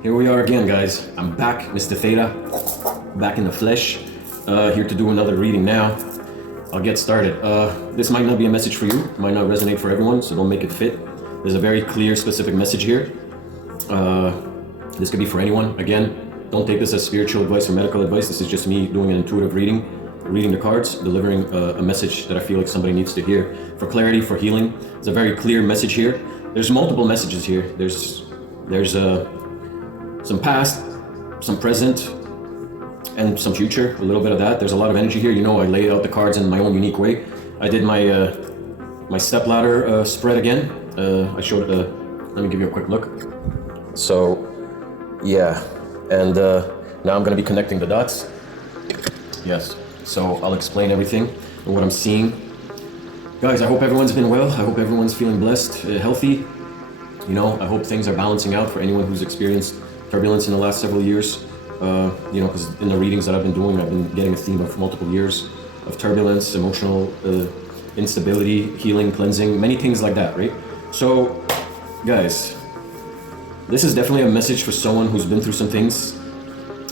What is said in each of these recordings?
Here we are again, guys. I'm back, Mr. Theta, back in the flesh, here to do another reading now. I'll get started. This might not be a message for you, might not resonate for everyone, so don't make it fit. There's a very clear, specific message here. This could be for anyone. Again, don't take this as spiritual advice or medical advice. This is just me doing an intuitive reading the cards, delivering a message that I feel like somebody needs to hear. For clarity, for healing, it's a very clear message here. There's multiple messages here. There's some past, some present, and some future, a little bit of that. There's a lot of energy here. You know, I lay out the cards in my own unique way. I did my my stepladder spread again. I showed let me give you a quick look. So, yeah, and now I'm gonna be connecting the dots. Yes, so I'll explain everything and what I'm seeing. Guys, I hope everyone's been well. I hope everyone's feeling blessed, healthy. You know, I hope things are balancing out for anyone who's experienced turbulence in the last several years. You know, because in the readings that I've been doing, I've been getting a theme of multiple years of turbulence, emotional instability, healing, cleansing, many things like that, right? So, guys, this is definitely a message for someone who's been through some things.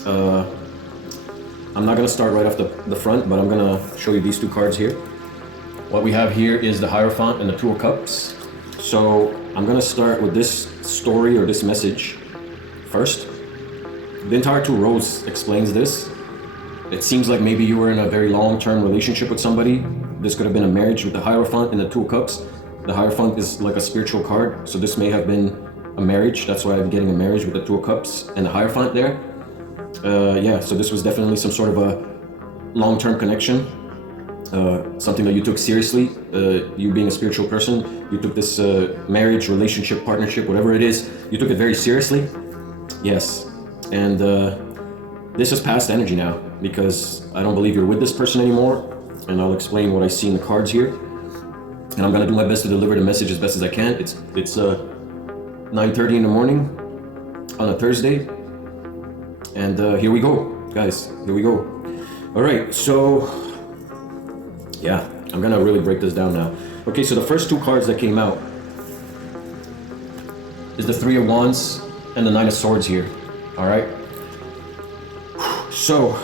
I'm not gonna start right off the front, but I'm gonna show you these two cards here. What we have here is the Hierophant and the Two of Cups. So I'm gonna start with this story or this message first. The entire Two Rows explains this. It seems like maybe you were in a very long-term relationship with somebody. This could have been a marriage with the Hierophant and the Two of Cups. The Hierophant is like a spiritual card, so this may have been a marriage. That's why I'm getting a marriage with the Two of Cups and the Hierophant there. Yeah, so this was definitely some sort of a long-term connection. Something that you took seriously. You being a spiritual person, you took this marriage, relationship, partnership, whatever it is, you took it very seriously. Yes, and this is past energy now, because I don't believe you're with this person anymore, and I'll explain what I see in the cards here. And I'm gonna do my best to deliver the message as best as I can. It's 9:30 in the morning on a Thursday, and here we go, guys. Here we go. All right, so yeah, I'm gonna really break this down now. Okay, so the first two cards that came out is the Three of Wands and the Nine of Swords here. All right. So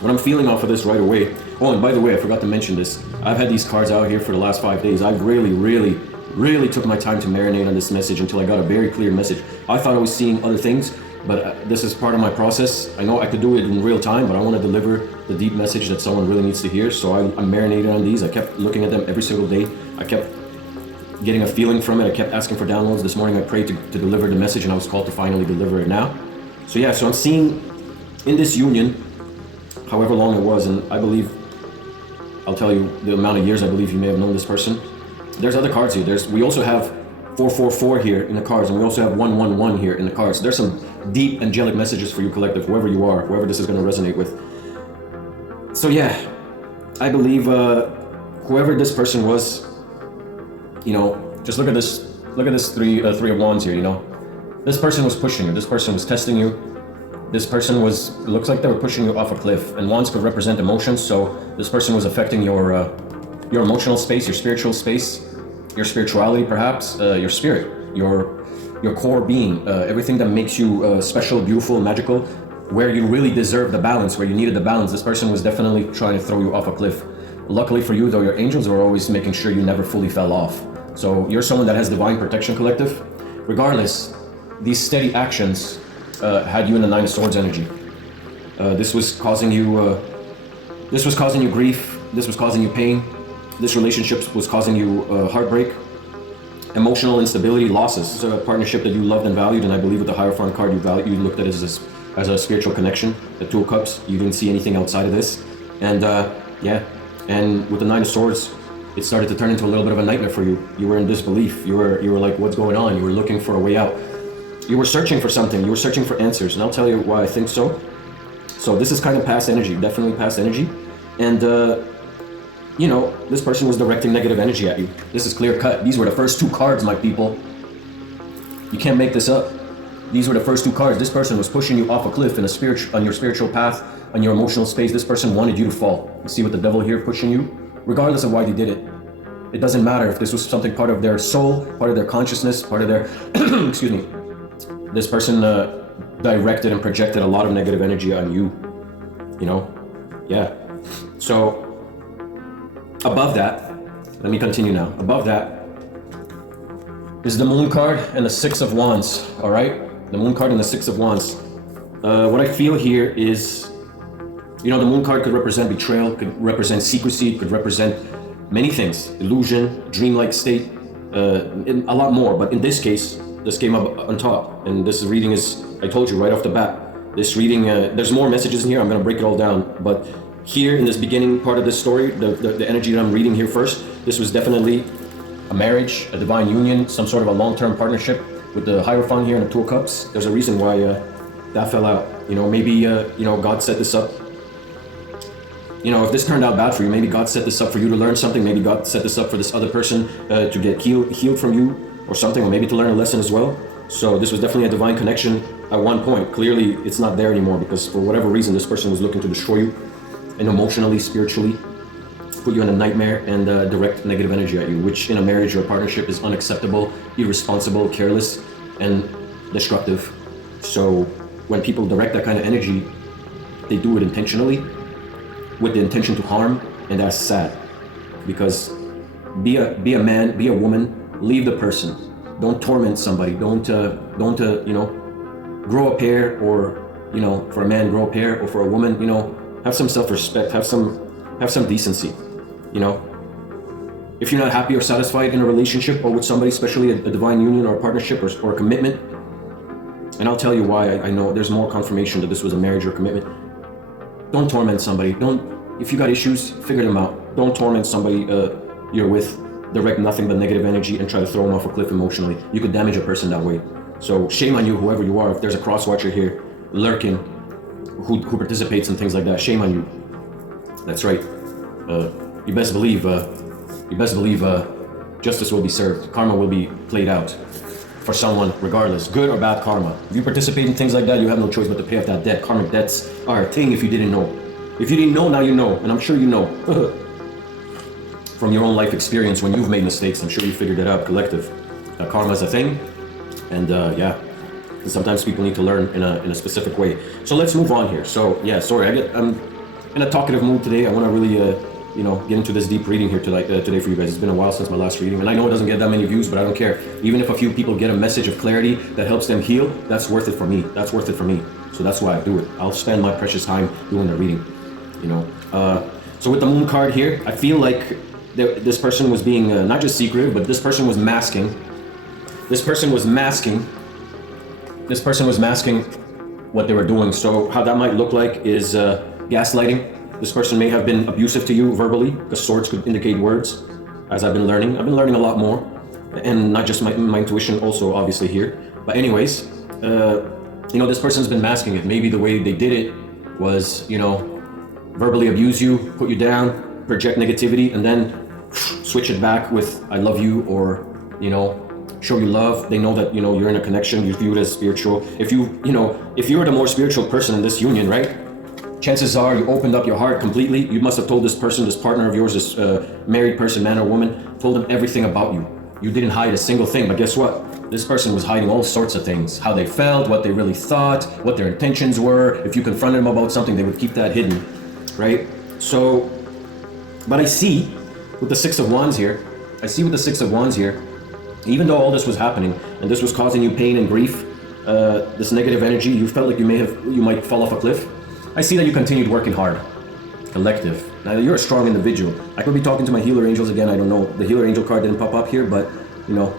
what I'm feeling off of this right away. Oh, and by the way, I forgot to mention this. I've had these cards out here for the last 5 days. I really took my time to marinate on this message until I got a very clear message. I thought I was seeing other things, but this is part of my process. I know I could do it in real time, but I want to deliver the deep message that someone really needs to hear. So I'm marinated on these. I kept looking at them every single day. I kept getting a feeling from it. I kept asking for downloads. This morning I prayed to deliver the message, and I was called to finally deliver it now. So yeah, so I'm seeing in this union, however long it was, and I believe, I'll tell you the amount of years I believe you may have known this person. There's other cards here. We also have 444 here in the cards, and we also have 111 here in the cards. There's some deep angelic messages for you, collective, whoever you are, whoever this is going to resonate with. So yeah, I believe whoever this person was, you know, just look at this three of wands here. You know, this person was pushing you. This person was testing you. This person looks like they were pushing you off a cliff. And wands could represent emotions, so this person was affecting your emotional space, your spiritual space, your spirituality, perhaps, your spirit, your core being, everything that makes you special, beautiful, magical, where you really deserve the balance, where you needed the balance. This person was definitely trying to throw you off a cliff. Luckily for you, though, your angels are always making sure you never fully fell off. So you're someone that has divine protection, collective. Regardless, these steady actions had you in the Nine of Swords energy. This was causing you grief. This was causing you pain. This relationship was causing you heartbreak, emotional instability, losses. This is a partnership that you loved and valued, and I believe with the Hierophant card, you looked at it as a spiritual connection. The Two of Cups, you didn't see anything outside of this. And yeah, and with the Nine of Swords, it started to turn into a little bit of a nightmare for you. You were in disbelief. You were like, what's going on? You were looking for a way out. You were searching for something. You were searching for answers, and I'll tell you why I think so. So this is kind of past energy, definitely past energy. And you know, this person was directing negative energy at you. This is clear cut. These were the first two cards, my people. You can't make this up. These were the first two cards. This person was pushing you off a cliff on your spiritual path, on your emotional space. This person wanted you to fall. You see with the devil here pushing you? Regardless of why they did it. It doesn't matter if this was something part of their soul, part of their consciousness, part of their, excuse me, this person directed and projected a lot of negative energy on you, you know? Yeah. So above that, let me continue now. Above that is the Moon card and the Six of Wands, all right? The Moon card and the Six of Wands. What I feel here is, you know, the Moon card could represent betrayal, could represent secrecy, could represent many things, illusion, dreamlike state, and a lot more. But in this case, this came up on top, and this reading is, I told you right off the bat, this reading, there's more messages in here, I'm gonna break it all down, but here in this beginning part of this story, the energy that I'm reading here first, this was definitely a marriage, a divine union, some sort of a long-term partnership with the Hierophant here and the Two of Cups. There's a reason why that fell out. You know, maybe, you know, God set this up. You know, if this turned out bad for you, maybe God set this up for you to learn something. Maybe God set this up for this other person to get healed from you or something, or maybe to learn a lesson as well. So this was definitely a divine connection at one point. Clearly, it's not there anymore because for whatever reason, this person was looking to destroy you, and emotionally, spiritually, put you in a nightmare and direct negative energy at you, which in a marriage or a partnership is unacceptable, irresponsible, careless, and destructive. So when people direct that kind of energy, they do it intentionally with the intention to harm, and that's sad. Because be a man, be a woman, leave the person. Don't torment somebody. Don't you know, grow a pair, or, you know, for a man, grow a pair, or for a woman, you know, have some self-respect, have some decency, you know. If you're not happy or satisfied in a relationship or with somebody, especially a divine union or a partnership or a commitment, and I'll tell you why I know there's more confirmation that this was a marriage or a commitment. Don't torment somebody. If you got issues, figure them out. Don't torment somebody you're with, direct nothing but negative energy and try to throw them off a cliff emotionally. You could damage a person that way. So shame on you, whoever you are. If there's a cross watcher here lurking who participates in things like that, shame on you. That's right. You best believe justice will be served. Karma will be played out for someone, regardless, good or bad karma. If you participate in things like that, you have no choice but to pay off that debt. Karmic debts are a thing if you didn't know. If you didn't know, now you know, and I'm sure you know. From your own life experience, when you've made mistakes, I'm sure you figured it out, collective. Karma is a thing, and yeah, sometimes people need to learn in a specific way. So let's move on here. So yeah, sorry, I'm in a talkative mood today. I want to really, you know, get into this deep reading here today for you guys. It's been a while since my last reading, and I know it doesn't get that many views, but I don't care. Even if a few people get a message of clarity that helps them heal, that's worth it for me. That's worth it for me. So that's why I do it. I'll spend my precious time doing the reading, you know. So with the Moon card here, I feel like this person was being not just secretive, but this person was masking. This person was masking what they were doing. So how that might look like is gaslighting. This person may have been abusive to you verbally, because swords could indicate words, as I've been learning. I've been learning a lot more, and not just my intuition also obviously here. But anyways, you know, this person's been masking it. Maybe the way they did it was, you know, verbally abuse you, put you down, project negativity, and then switch it back with I love you, or, you know, show you love. They know that, you know, you're in a connection, you view it as spiritual. If you're the more spiritual person in this union, right? Chances are you opened up your heart completely. You must have told this person, this partner of yours, this married person, man or woman, told them everything about you. You didn't hide a single thing, but guess what? This person was hiding all sorts of things. How they felt, what they really thought, what their intentions were. If you confronted them about something, they would keep that hidden, right? So, but I see with the Six of Wands here, even though all this was happening and this was causing you pain and grief, this negative energy, you felt like you might fall off a cliff. I see that you continued working hard. Collective. Now you're a strong individual. I could be talking to my healer angels again, I don't know. The healer angel card didn't pop up here, but you know,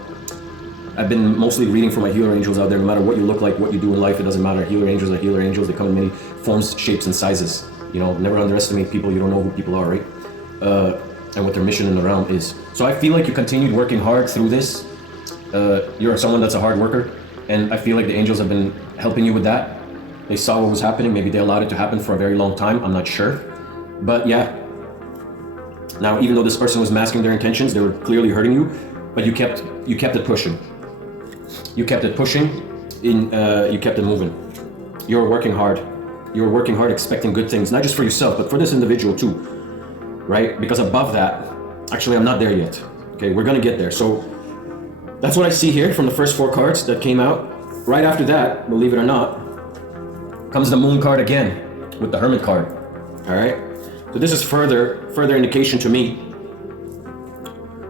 I've been mostly reading for my healer angels out there. No matter what you look like, what you do in life, it doesn't matter. Healer angels are healer angels. They come in many forms, shapes, and sizes. You know, never underestimate people. You don't know who people are, right? And what their mission in the realm is. So I feel like you continued working hard through this. You're someone that's a hard worker, and I feel like the angels have been helping you with that. They saw what was happening. Maybe they allowed it to happen for a very long time. I'm not sure. But yeah. Now, even though this person was masking their intentions, they were clearly hurting you, but you kept it pushing. You kept it pushing, you kept it moving. You were working hard. You were working hard, expecting good things, not just for yourself, but for this individual too, right? Because above that, actually, I'm not there yet. Okay, we're gonna get there. So that's what I see here from the first four cards that came out. right after that, believe it or not, comes the Moon card again with the Hermit card. All right. So this is further indication to me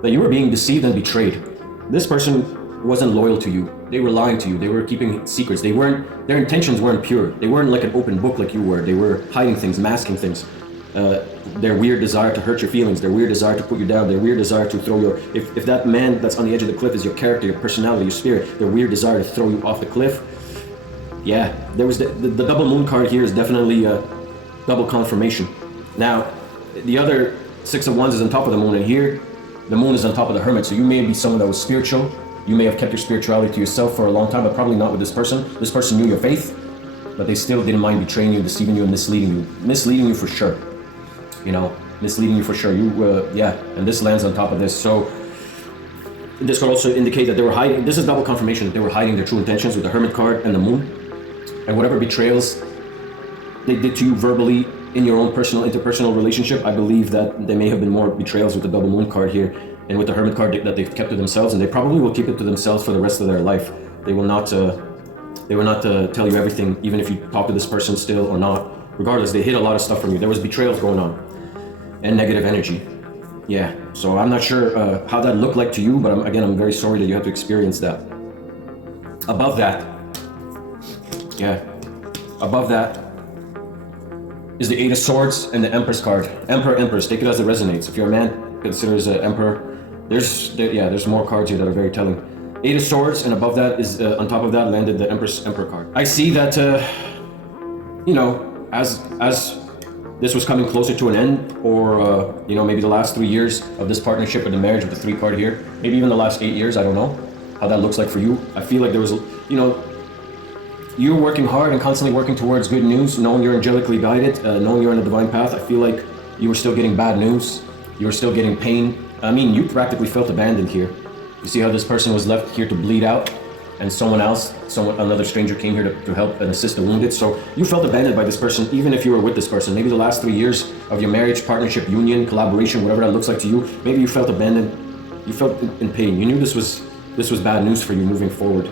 that you were being deceived and betrayed. This person wasn't loyal to you. They were lying to you. They were keeping secrets. Their intentions weren't pure. They weren't like an open book like you were. They were hiding things, masking things. Their weird desire to hurt your feelings, their weird desire to put you down, their weird desire to throw your, if that man that's on the edge of the cliff is your character, your personality, your spirit, their weird desire to throw you off the cliff. Yeah, there was the double moon card here is definitely a double confirmation. Now, the other Six of Wands is on top of the moon, and here, the moon is on top of the Hermit. So you may be someone that was spiritual. You may have kept your spirituality to yourself for a long time, but probably not with this person. This person knew your faith, but they still didn't mind betraying you, deceiving you, and misleading you. Misleading you for sure. You know, misleading you for sure. Yeah, and this lands on top of this. So this could also indicate that they were hiding. This is double confirmation that they were hiding their true intentions with the Hermit card and the moon. And whatever betrayals they did to you verbally in your own interpersonal relationship, I believe that there may have been more betrayals with the double moon card here and with the Hermit card that they've kept to themselves, and they probably will keep it to themselves for the rest of their life. They will not tell you everything, even if you talk to this person still or not. Regardless, they hid a lot of stuff from you. There was betrayals going on and negative energy. Yeah, so I'm not sure how that looked like to you, but I'm very sorry that you have to experience that. Above that is the Eight of Swords and the Empress card. Emperor, Empress, take it as it resonates. If you're a man, consider as an Emperor. There's more cards here that are very telling. Eight of Swords, and above that is, on top of that, landed the Emperor card. I see that, as this was coming closer to an end, or, maybe the last 3 years of this partnership or the marriage with the 3 card here, maybe even the last 8 years, I don't know how that looks like for you. I feel like there was, you're working hard and constantly working towards good news, knowing you're angelically guided, knowing you're on a divine path. I feel like you were still getting bad news. You were still getting pain. I mean, you practically felt abandoned here. You see how this person was left here to bleed out, and another stranger came here to help and assist the wounded. So you felt abandoned by this person, even if you were with this person. Maybe the last 3 years of your marriage, partnership, union, collaboration, whatever that looks like to you, maybe you felt abandoned. You felt in pain. You knew this was bad news for you moving forward.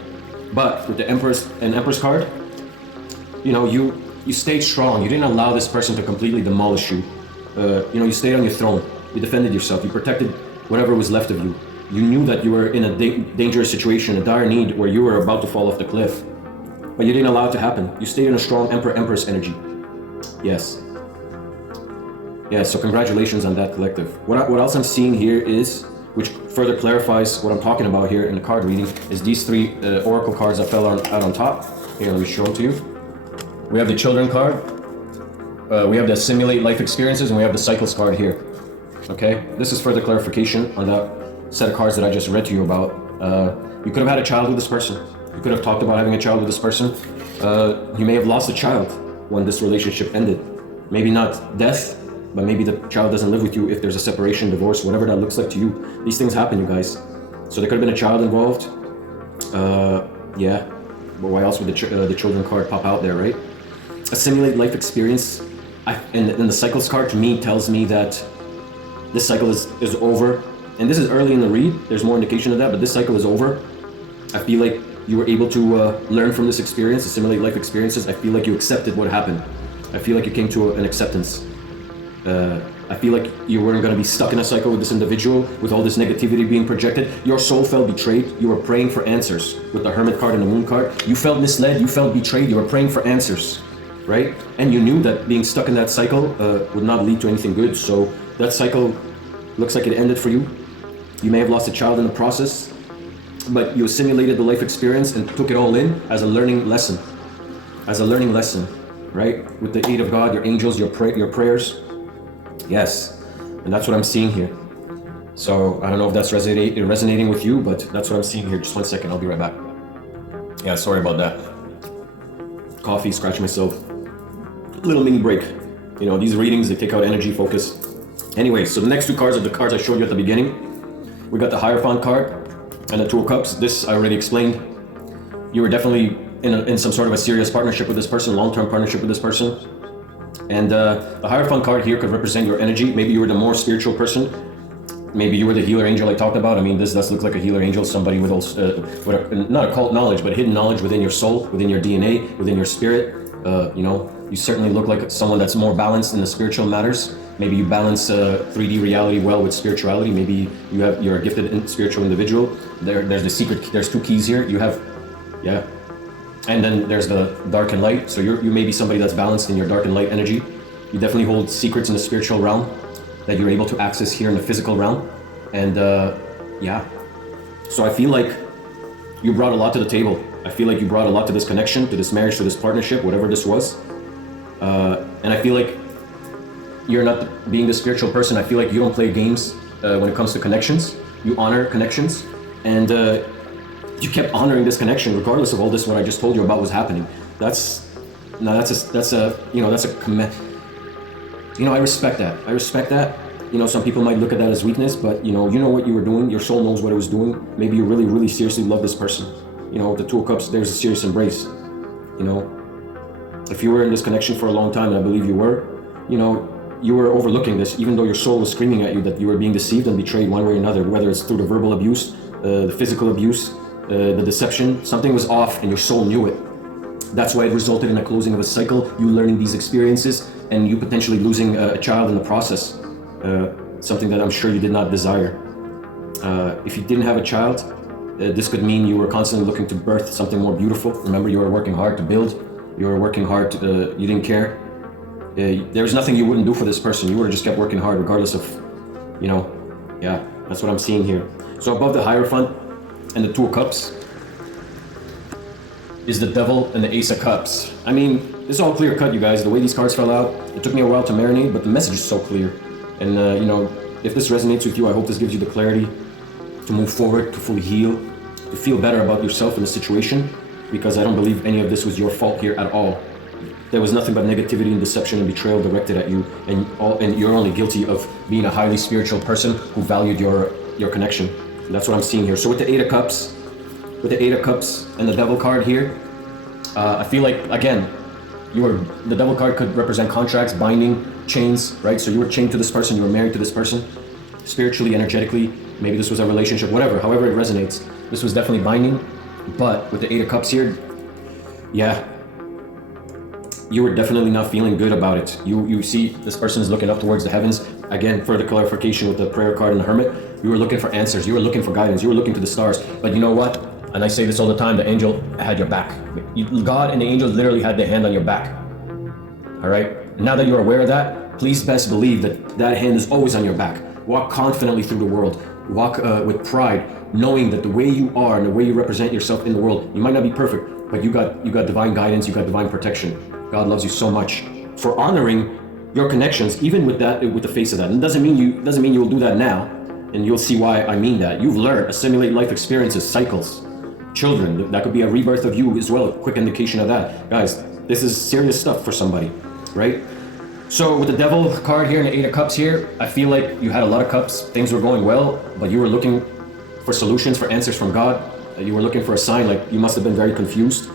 But with the Empress and Empress card, you stayed strong. You didn't allow this person to completely demolish you. You stayed on your throne. You defended yourself. You protected whatever was left of you. You knew that you were in a dangerous situation, a dire need where you were about to fall off the cliff. But you didn't allow it to happen. You stayed in a strong Emperor-Empress energy. Yes. Yeah, so congratulations on that, collective. What else I'm seeing here is, which further clarifies what I'm talking about here in the card reading, is these 3 oracle cards that fell out on top. Here, let me show them to you. We have the Children card, we have the Simulate Life Experiences, and we have the Cycles card here. Okay, this is further clarification on that set of cards that I just read to you about. You could have had a child with this person. You could have talked about having a child with this person. You may have lost a child when this relationship ended. Maybe not death, but maybe the child doesn't live with you if there's a separation, divorce, whatever that looks like to you. These things happen, you guys. So there could have been a child involved. Yeah. But why else would the Children card pop out there, right? A Simulate Life Experience. And the Cycles card to me tells me that this cycle is over. And this is early in the read. There's more indication of that, but this cycle is over. I feel like you were able to learn from this experience, the Simulate Life Experiences. I feel like you accepted what happened. I feel like you came to an acceptance. I feel like you weren't going to be stuck in a cycle with this individual, with all this negativity being projected. Your soul felt betrayed. You were praying for answers with the Hermit card and the Moon card. You felt misled. You felt betrayed. You were praying for answers, right? And you knew that being stuck in that cycle would not lead to anything good. So that cycle looks like it ended for you. You may have lost a child in the process, but you simulated the life experience and took it all in as a learning lesson. Right? With the aid of God, your angels, your prayers. Yes, and that's what I'm seeing here. So I don't know if that's resonating with you, but that's what I'm seeing here. Just 1 second, I'll be right back. Yeah, sorry about that. Coffee, scratch myself. Little mini break. These readings, they take out energy, focus. Anyway, so the next 2 cards are the cards I showed you at the beginning. We got the Hierophant card and the Two of Cups. This I already explained. You were definitely in some sort of a serious partnership with this person, long-term partnership with this person. And the Hierophant card here could represent your energy. Maybe you were the more spiritual person. Maybe you were the healer angel I talked about. I mean, this does look like a healer angel, somebody with not occult knowledge, but hidden knowledge within your soul, within your DNA, within your spirit. You know, you certainly look like someone that's more balanced in the spiritual matters. Maybe you balance 3D reality well with spirituality. Maybe you're a gifted spiritual individual. There's the secret. There's 2 keys here. You have, yeah, and then there's the dark and light. So you may be somebody that's balanced in your dark and light energy. You definitely hold secrets in the spiritual realm that you're able to access here in the physical realm. And yeah, so I feel like you brought a lot to the table. I feel like you brought a lot to this connection, to this marriage, to this partnership, whatever this was. And I feel like you're not being the spiritual person. I feel like you don't play games when it comes to connections. You honor connections, and you kept honoring this connection regardless of all this what I just told you about was happening. That's a command. You know, I respect that. I respect that. You know, some people might look at that as weakness, but you know what you were doing. Your soul knows what it was doing. Maybe you really, really seriously love this person. You know, with the 2 of Cups, there's a serious embrace. You know, if you were in this connection for a long time, and I believe you were, you know, you were overlooking this, even though your soul was screaming at you that you were being deceived and betrayed one way or another, whether it's through the verbal abuse, the physical abuse, the deception. Something was off and your soul knew it. That's why it resulted in a closing of a cycle, you learning these experiences, and you potentially losing a child in the process. Something that I'm sure you did not desire. If you didn't have a child, this could mean you were constantly looking to birth something more beautiful. Remember, you were working hard to build. You were working hard to, you didn't care. There was nothing you wouldn't do for this person. You would have just kept working hard regardless of, you know, yeah, that's what I'm seeing here. So above the Hierophant and the 2 of Cups is the Devil and the Ace of Cups. I mean, it's all clear cut, you guys. The way these cards fell out, it took me a while to marinate, but the message is so clear. And, you know, if this resonates with you, I hope this gives you the clarity to move forward, to fully heal, to feel better about yourself in the situation, because I don't believe any of this was your fault here at all. There was nothing but negativity and deception and betrayal directed at you, and you're only guilty of being a highly spiritual person who valued your connection. And that's what I'm seeing here. So with the 8 of Cups, and the Devil card here, I feel like, again, the Devil card could represent contracts, binding, chains, right? So you were chained to this person, you were married to this person, spiritually, energetically, maybe this was a relationship, whatever, however it resonates. This was definitely binding, but with the 8 of Cups here, yeah, you were definitely not feeling good about it. You see this person is looking up towards the heavens. Again, further clarification with the prayer card and the Hermit. You were looking for answers, you were looking for guidance, you were looking to the stars. But you know what? And I say this all the time, the angel had your back. God and the angel literally had their hand on your back. All right? Now that you're aware of that, please best believe that that hand is always on your back. Walk confidently through the world. Walk with pride, knowing that the way you are and the way you represent yourself in the world, you might not be perfect, but you got divine guidance, you got divine protection. God loves you so much for honoring your connections, even with the face of that. And it doesn't mean you will do that now, and you'll see why I mean that. You've learned, assimilate life experiences, cycles, children. That could be a rebirth of you as well, a quick indication of that. Guys, this is serious stuff for somebody, right? So with the Devil card here and the 8 of Cups here, I feel like you had a lot of cups, things were going well, but you were looking for solutions, for answers from God. You were looking for a sign, like you must have been very confused.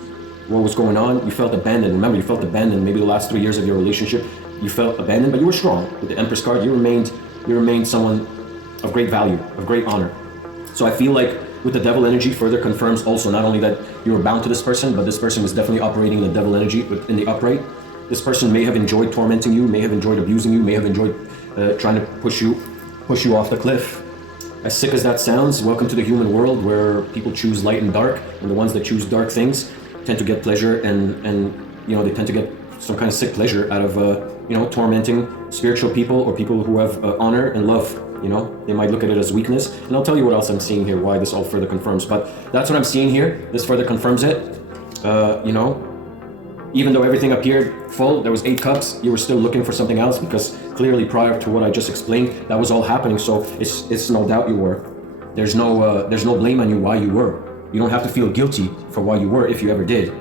What was going on? You felt abandoned. Remember, you felt abandoned. Maybe the last 3 years of your relationship, you felt abandoned, but you were strong. With the Empress card, you remained someone of great value, of great honor. So I feel like with the Devil energy further confirms also not only that you were bound to this person, but this person was definitely operating in the Devil energy in the upright. This person may have enjoyed tormenting you, may have enjoyed abusing you, may have enjoyed trying to push you off the cliff. As sick as that sounds, welcome to the human world where people choose light and dark, and the ones that choose dark things tend to get pleasure and they tend to get some kind of sick pleasure out of tormenting spiritual people or people who have honor and love. They might look at it as weakness, and I'll tell you what else I'm seeing here, why this all further confirms, but that's what I'm seeing here. This further confirms it. Even though everything appeared full, there was 8 cups, you were still looking for something else, because clearly prior to what I just explained, that was all happening. So it's no doubt you were. There's no blame on you why you were. You don't have to feel guilty for why you were if you ever did.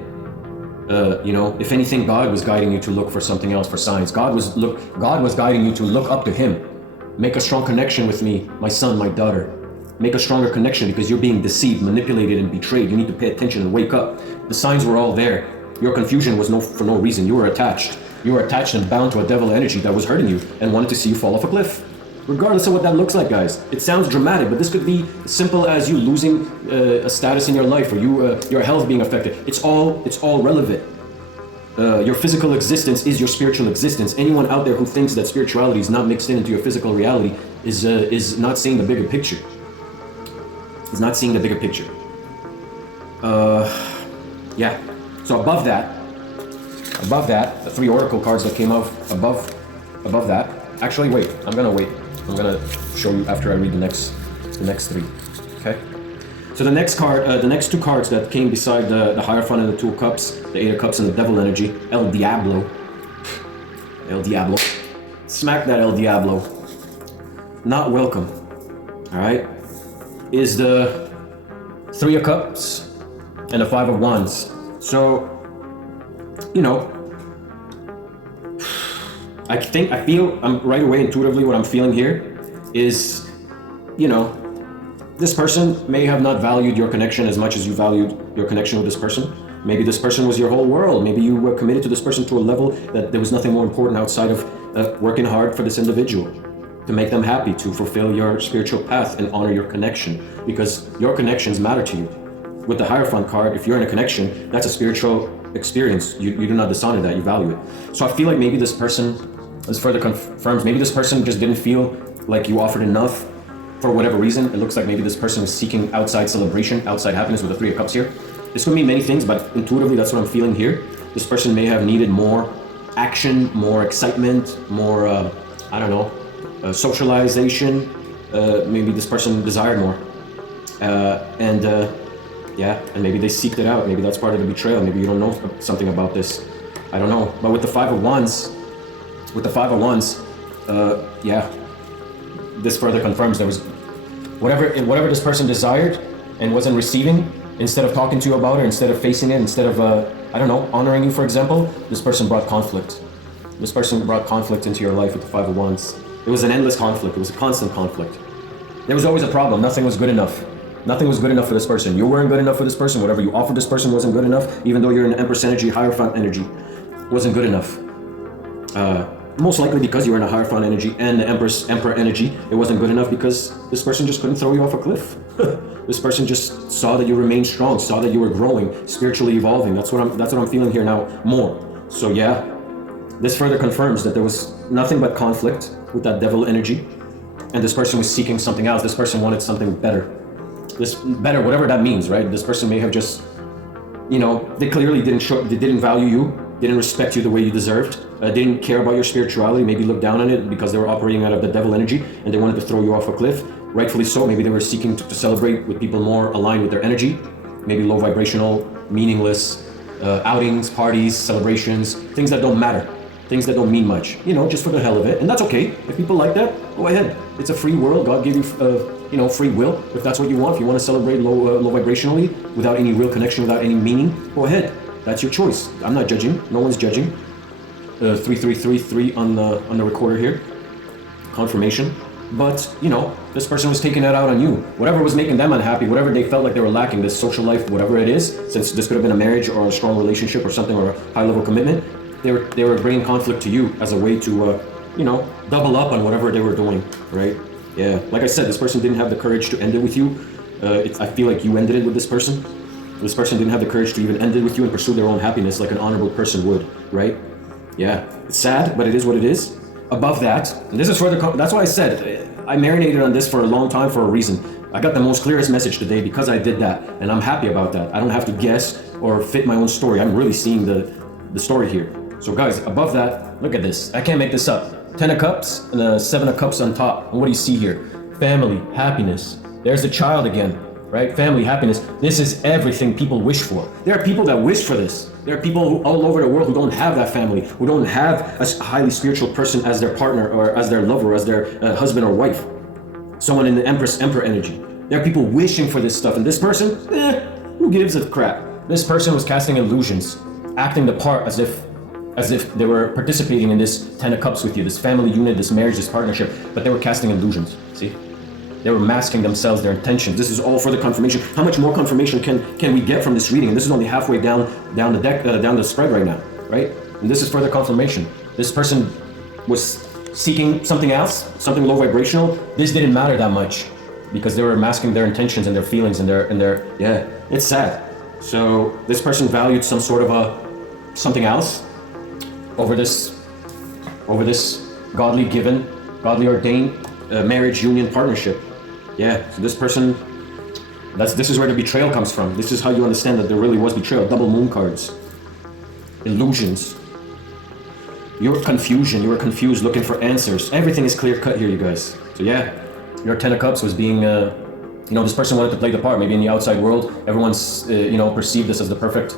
If anything, God was guiding you to look for something else, for signs. God was guiding you to look up to Him. Make a strong connection with me, my son, my daughter. Make a stronger connection, because you're being deceived, manipulated, and betrayed. You need to pay attention and wake up. The signs were all there. Your confusion was for no reason. You were attached. You were attached and bound to a devil energy that was hurting you and wanted to see you fall off a cliff. Regardless of what that looks like, guys. It sounds dramatic, but this could be as simple as you losing a status in your life, or your health being affected. It's all relevant. Your physical existence is your spiritual existence. Anyone out there who thinks that spirituality is not mixed into your physical reality is not seeing the bigger picture. Is not seeing the bigger picture. Yeah. So above that, the 3 oracle cards that came out above that. Actually, wait. I'm gonna wait. I'm gonna show you after I read the next 3. Okay. So the next card, the next 2 cards that came beside the Hierophant and the 2 of Cups, the 8 of Cups and the Devil energy, El Diablo. El Diablo. Smack that El Diablo. Not welcome. All right. Is the 3 of Cups and the 5 of Wands. So, you know, I feel right away intuitively what I'm feeling here is, you know, this person may have not valued your connection as much as you valued your connection with this person. Maybe this person was your whole world. Maybe you were committed to this person to a level that there was nothing more important outside of working hard for this individual, to make them happy, to fulfill your spiritual path and honor your connection, because your connections matter to you. With the Hierophant card, if you're in a connection, that's a spiritual experience. You do not dishonor that, you value it. So I feel like maybe this person, this further confirms, maybe this person just didn't feel like you offered enough for whatever reason. It looks like maybe this person was seeking outside celebration, outside happiness with the 3 of Cups here. This could mean many things, but intuitively that's what I'm feeling here. This person may have needed more action, more excitement, more, I don't know, socialization. Maybe this person desired more. Yeah, and maybe they seeked it out. Maybe that's part of the betrayal. Maybe you don't know something about this. I don't know. But with the 5 of Wands, yeah, this further confirms there was whatever this person desired and wasn't receiving. Instead of talking to you about it, instead of facing it, instead of I don't know, honoring you, for example, this person brought conflict. This person brought conflict into your life with the 5 of Wands. It was an endless conflict. It was a constant conflict. There was always a problem. Nothing was good enough. Nothing was good enough for this person. You weren't good enough for this person. Whatever you offered this person wasn't good enough. Even though you're in Empress energy, Hierophant energy, wasn't good enough. Most likely because you were in a Hierophant energy and the Emperor energy, it wasn't good enough because this person just couldn't throw you off a cliff. This person just saw that you remained strong, saw that you were growing, spiritually evolving. That's what I'm feeling here now more. So yeah, this further confirms that there was nothing but conflict with that Devil energy, and this person was seeking something else. This person wanted something better. This better, whatever that means, right? This person may have just, you know, they clearly didn't value you, didn't respect you the way you deserved, didn't care about your spirituality, maybe looked down on it because they were operating out of the Devil energy and they wanted to throw you off a cliff. Rightfully so. Maybe they were seeking to celebrate with people more aligned with their energy, maybe low vibrational, meaningless outings, parties, celebrations, things that don't matter, things that don't mean much, you know, just for the hell of it. And that's okay. If people like that, go ahead. It's a free world. God gave you, free will. If that's what you want, if you want to celebrate low vibrationally without any real connection, without any meaning, go ahead. That's your choice. I'm not judging. No one's judging. 3333 on the recorder here. Confirmation. But, you know, this person was taking that out on you. Whatever was making them unhappy, whatever they felt like they were lacking, this social life, whatever it is, since this could have been a marriage or a strong relationship or something, or a high-level commitment, they were bringing conflict to you as a way to, double up on whatever they were doing, right? Yeah, like I said, this person didn't have the courage to end it with you. I feel like you ended it with this person. This person didn't have the courage to even end it with you and pursue their own happiness like an honorable person would, right? Yeah, it's sad, but it is what it is. Above that, and this is further, that's why I said, I marinated on this for a long time for a reason. I got the most clearest message today because I did that, and I'm happy about that. I don't have to guess or fit my own story. I'm really seeing the story here. So guys, above that, look at this. I can't make this up. 10 of Cups and the 7 of Cups on top. And what do you see here? Family, happiness. There's the child again, right? Family, happiness. This is everything people wish for. There are people that wish for this. There are people all over the world who don't have that family, who don't have a highly spiritual person as their partner or as their lover, or as their husband or wife. Someone in the Emperor energy. There are people wishing for this stuff, and this person, who gives a crap? This person was casting illusions, acting the part as if they were participating in this 10 of Cups with you, this family unit, this marriage, this partnership, but they were casting illusions, see? They were masking themselves, their intentions. This is all for the confirmation. How much more confirmation can we get from this reading? And this is only halfway down the deck, down the spread right now, right? And this is further confirmation. This person was seeking something else, something low vibrational, this didn't matter that much because they were masking their intentions and their feelings and their yeah, it's sad. So this person valued some sort of something else over this godly given, godly ordained marriage, union, partnership. Yeah, so this person, this is where the betrayal comes from. This is how you understand that there really was betrayal. Double moon cards, illusions. You were you were confused, looking for answers. Everything is clear cut here, you guys. So yeah, your Ten of Cups was being, this person wanted to play the part. Maybe in the outside world, everyone's, perceived this as the perfect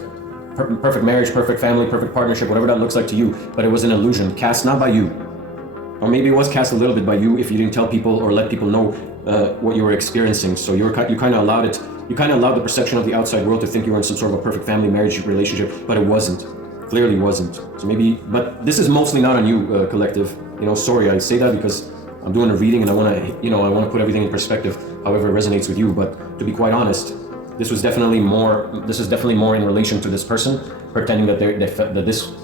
marriage, perfect family, perfect partnership, whatever that looks like to you. But it was an illusion, cast not by you. Or maybe it was cast a little bit by you if you didn't tell people or let people know what you were experiencing. So you kind of allowed it. You kind of allowed the perception of the outside world to think you were in some sort of a perfect family marriage relationship, but it wasn't. Clearly wasn't. So maybe, but this is mostly not on you, collective. Sorry, I say that because I'm doing a reading and I want to put everything in perspective, however it resonates with you. But to be quite honest, this is definitely more in relation to this person pretending that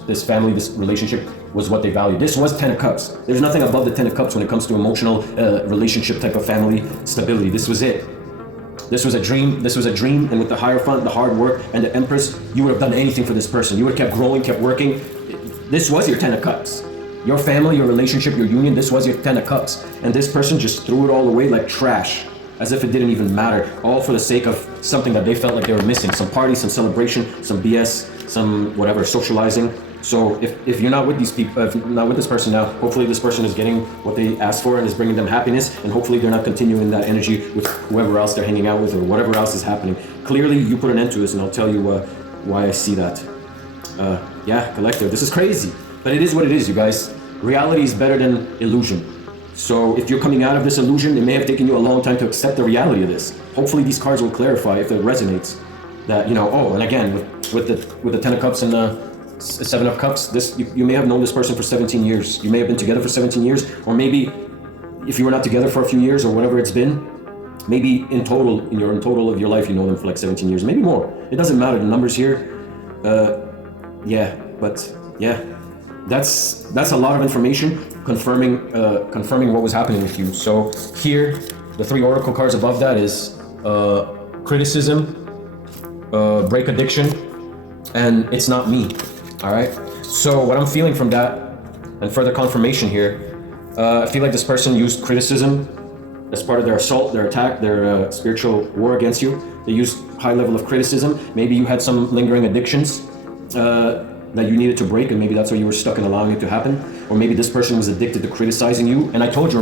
this family, this relationship was what they valued. This was Ten of Cups. There's nothing above the Ten of Cups when it comes to emotional relationship type of family stability. This was it. This was a dream, and with the Hierophant, the hard work, and the Empress, you would have done anything for this person. You would have kept growing, kept working. This was your Ten of Cups. Your family, your relationship, your union, this was your Ten of Cups. And this person just threw it all away like trash, as if it didn't even matter, all for the sake of something that they felt like they were missing. Some party, some celebration, some BS, some whatever, socializing. So if you're not with these people, if you're not with this person now, hopefully this person is getting what they asked for and is bringing them happiness, and hopefully they're not continuing that energy with whoever else they're hanging out with or whatever else is happening. Clearly, you put an end to this, and I'll tell you why I see that. Yeah, collective, this is crazy, but it is what it is, you guys. Reality is better than illusion. So if you're coming out of this illusion, it may have taken you a long time to accept the reality of this. Hopefully these cards will clarify if it resonates. That, and again, with the Ten of Cups and the Seven of Cups, you may have known this person for 17 years. You may have been together for 17 years, or maybe if you were not together for a few years or whatever it's been, maybe in total of your life, you know them for like 17 years, maybe more. It doesn't matter, the numbers here. That's a lot of information confirming what was happening with you. So here, the three oracle cards above that is criticism, break addiction, and it's not me. All right. So what I'm feeling from that, and further confirmation here, I feel like this person used criticism as part of their assault, their attack, their spiritual war against you. They used high level of criticism. Maybe you had some lingering addictions that you needed to break, and maybe that's why you were stuck in allowing it to happen. Or maybe this person was addicted to criticizing you. And I told you,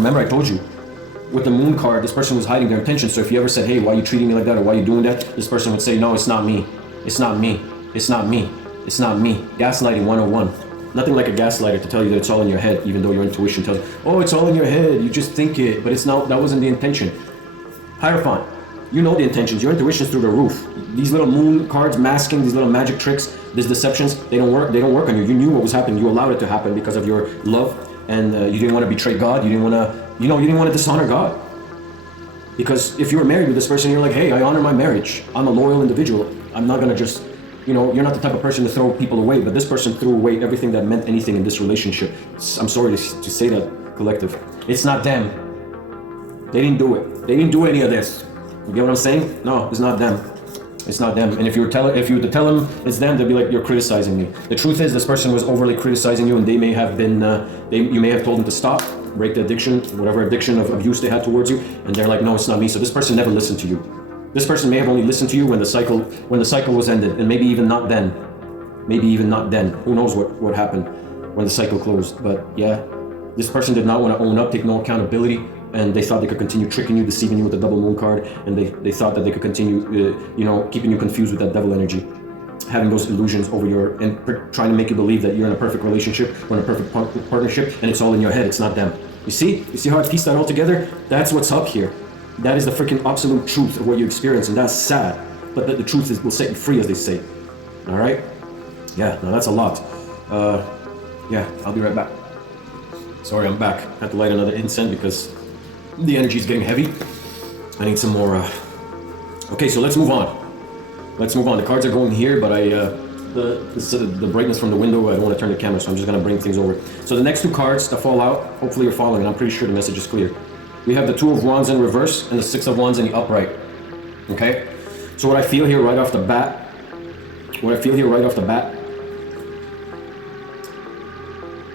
with the Moon card, this person was hiding their intentions. So if you ever said, hey, why are you treating me like that, or why are you doing that? This person would say, no, it's not me. It's not me. It's not me. It's not me. Gaslighting 101. Nothing like a gaslighter to tell you that it's all in your head, even though your intuition tells you, oh, it's all in your head, you just think it, but it's not, that wasn't the intention. Hierophant, you know the intentions, your intuition's through the roof. These little moon cards masking, these little magic tricks, these deceptions, they don't work on you. You knew what was happening, you allowed it to happen because of your love, and you didn't want to betray God, you didn't want to dishonor God. Because if you were married with this person, you're like, hey, I honor my marriage, I'm a loyal individual, I'm not gonna just, you're not the type of person to throw people away, but this person threw away everything that meant anything in this relationship. I'm sorry to say that, collective. It's not them. They didn't do it. They didn't do any of this. You get what I'm saying? No, it's not them. It's not them. And if you were to tell them it's them, they'd be like, you're criticizing me. The truth is, this person was overly criticizing you, and they may have been, you may have told them to stop, break the addiction, whatever addiction of abuse they had towards you, and they're like, no, it's not me. So this person never listened to you. This person may have only listened to you when the cycle was ended, and maybe even not then. Who knows what happened when the cycle closed? But yeah, this person did not want to own up, take no accountability, and they thought they could continue tricking you, deceiving you with the double moon card, and they thought that they could continue, keeping you confused with that devil energy, having those illusions over and trying to make you believe that you're in a perfect relationship or in a perfect partnership, and it's all in your head. It's not them. You see how I pieced that all together? That's what's up here. That is the freaking absolute truth of what you experience, and that's sad. But the truth will set you free, as they say. All right? Yeah, no, that's a lot. Yeah, I'll be right back. Sorry, I'm back. I have to light another incense because the energy is getting heavy. I need some more. Okay, so let's move on. The cards are going here, but the brightness from the window. I don't want to turn the camera, so I'm just going to bring things over. So the next two cards that fall out, hopefully you're following, and I'm pretty sure the message is clear. We have the Two of Wands in reverse and the Six of Wands in the upright. Okay? So what I feel here right off the bat,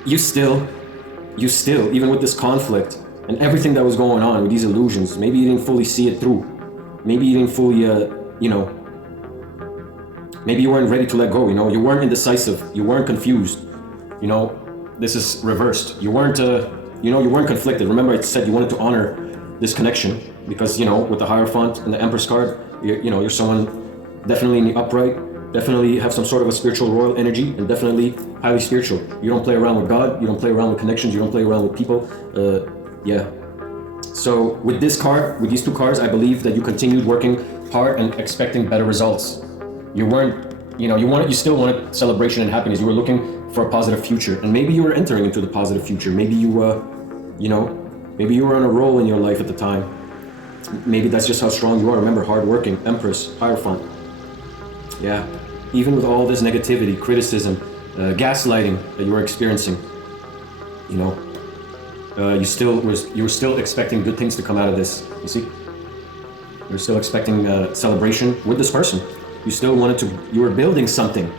you still, even with this conflict and everything that was going on with these illusions, maybe you didn't fully see it through. Maybe you didn't fully, maybe you weren't ready to let go, you weren't indecisive, you weren't confused, this is reversed. You weren't, you weren't conflicted. Remember I said you wanted to honor this connection because, with the Hierophant and the Empress card, you're someone definitely in the upright, definitely have some sort of a spiritual royal energy, and definitely highly spiritual. You don't play around with God, you don't play around with connections, you don't play around with people. So with this card, with these two cards, I believe that you continued working hard and expecting better results. You weren't, you still wanted celebration and happiness. You were looking for a positive future, and maybe you were entering into the positive future. Maybe you, maybe you were on a roll in your life at the time. Maybe that's just how strong you are. Remember, hardworking, Empress, Hierophant. Yeah, even with all this negativity, criticism, gaslighting that you were experiencing, you were still expecting good things to come out of this. You see, you were still expecting celebration with this person. You still wanted to. You were building something.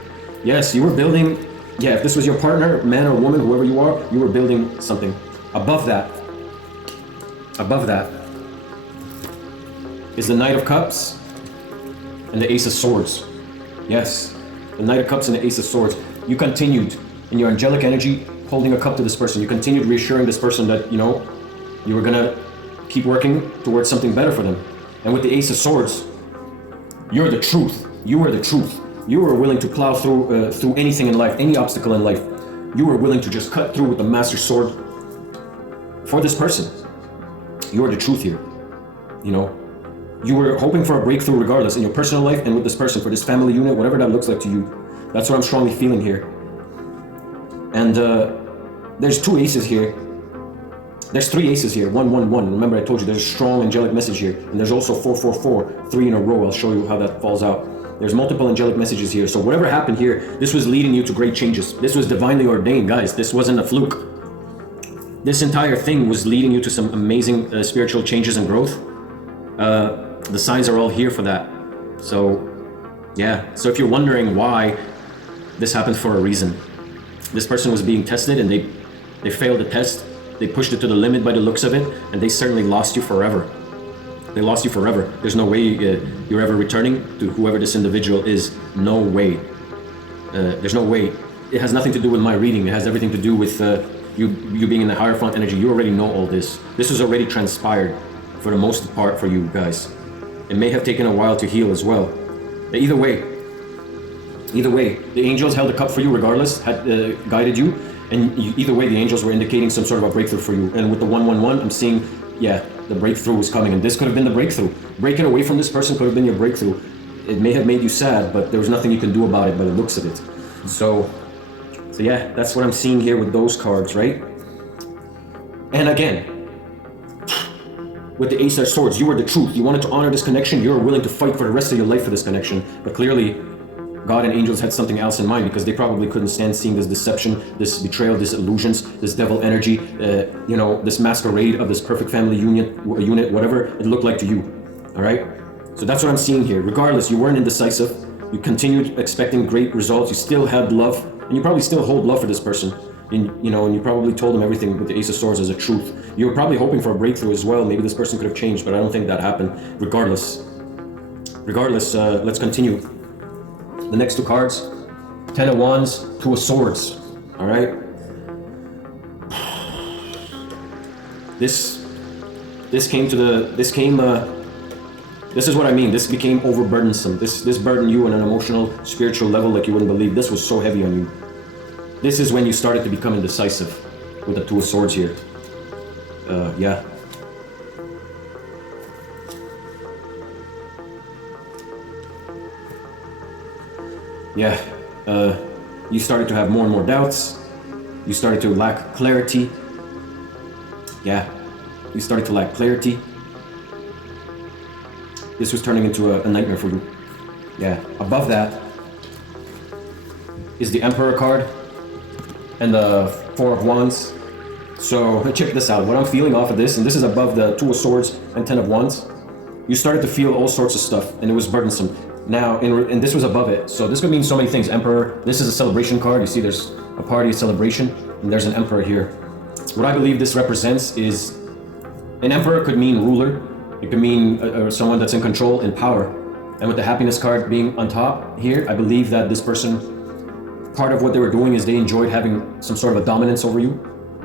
Yes, you were building. Yeah, if this was your partner, man or woman, whoever you are, you were building something. Above that is the Knight of Cups and the Ace of Swords. Yes, the Knight of Cups and the Ace of Swords. You continued in your angelic energy, holding a cup to this person. You continued reassuring this person that, you were gonna keep working towards something better for them. And with the Ace of Swords, you're the truth. You were the truth. You were willing to plow through anything in life, any obstacle in life. You were willing to just cut through with the Master Sword for this person. You are the truth here. You were hoping for a breakthrough regardless in your personal life and with this person, for this family unit, whatever that looks like to you. That's what I'm strongly feeling here. And there's two aces here. There's three aces here. 111. Remember I told you there's a strong angelic message here. And there's also 444, 3 in a row. I'll show you how that falls out. There's multiple angelic messages here. So whatever happened here, this was leading you to great changes. This was divinely ordained, guys. This wasn't a fluke. This entire thing was leading you to some amazing spiritual changes and growth. The signs are all here for that. So, yeah. So if you're wondering why, this happened for a reason. This person was being tested and they failed the test. They pushed it to the limit by the looks of it, and they certainly lost you forever. They lost you forever. There's no way you're ever returning to whoever this individual is. No way. There's no way. It has nothing to do with my reading. It has everything to do with you being in the Hierophant energy. You already know all this. This was already transpired for the most part for you guys. It may have taken a while to heal as well. But either way, the angels held a cup for you regardless, had guided you, and either way, the angels were indicating some sort of a breakthrough for you. And with the 111, I'm seeing, yeah, the breakthrough was coming, and this could have been the breakthrough. Breaking away from this person could have been your breakthrough. It may have made you sad, but there was nothing you can do about it by the looks of it. So yeah, that's what I'm seeing here with those cards, right? And again, with the Ace of Swords, you were the truth. You wanted to honor this connection. You were willing to fight for the rest of your life for this connection. But clearly, God and angels had something else in mind, because they probably couldn't stand seeing this deception, this betrayal, this illusions, this devil energy, this masquerade of this perfect family unit, whatever it looked like to you. All right? So that's what I'm seeing here. Regardless, you weren't indecisive. You continued expecting great results. You still had love, and you probably still hold love for this person. And you probably told them everything with the Ace of Swords as a truth. You were probably hoping for a breakthrough as well. Maybe this person could have changed, but I don't think that happened. Regardless, let's continue. The next two cards, 10 of Wands, 2 of Swords. All right. This is what I mean. This became overburdensome. This burdened you on an emotional, spiritual level like you wouldn't believe. This was so heavy on you. This is when you started to become indecisive with the 2 of Swords here. Yeah. Yeah. You started to have more and more doubts. You started to lack clarity. Yeah. You started to lack clarity. This was turning into a nightmare for you. Yeah. Above that, is the Emperor card and the Four of Wands. So check this out. What I'm feeling off of this, and this is above the Two of Swords and Ten of Wands, you started to feel all sorts of stuff, and it was burdensome. Now, and this was above it. So this could mean so many things. Emperor, this is a celebration card. You see there's a party, a celebration, and there's an Emperor here. What I believe this represents is, an Emperor could mean ruler. It could mean someone that's in control and power. And with the happiness card being on top here, I believe that this person, part of what they were doing is they enjoyed having some sort of a dominance over you.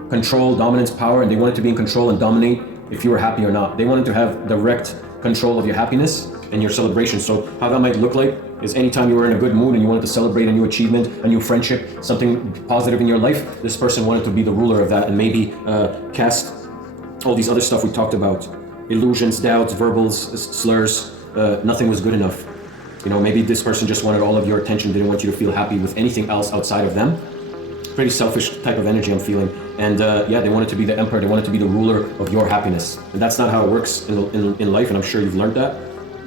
Control, dominance, power, and they wanted to be in control and dominate if you were happy or not. They wanted to have direct control of your happiness and your celebration. So how that might look like is anytime you were in a good mood and you wanted to celebrate a new achievement, a new friendship, something positive in your life, this person wanted to be the ruler of that and maybe cast all these other stuff we talked about. Illusions, doubts, verbals, slurs, nothing was good enough. You know, maybe this person just wanted all of your attention, didn't want you to feel happy with anything else outside of them. Pretty selfish type of energy I'm feeling. And yeah, they wanted to be the Emperor, they wanted to be the ruler of your happiness. And that's not how it works in life, and I'm sure you've learned that.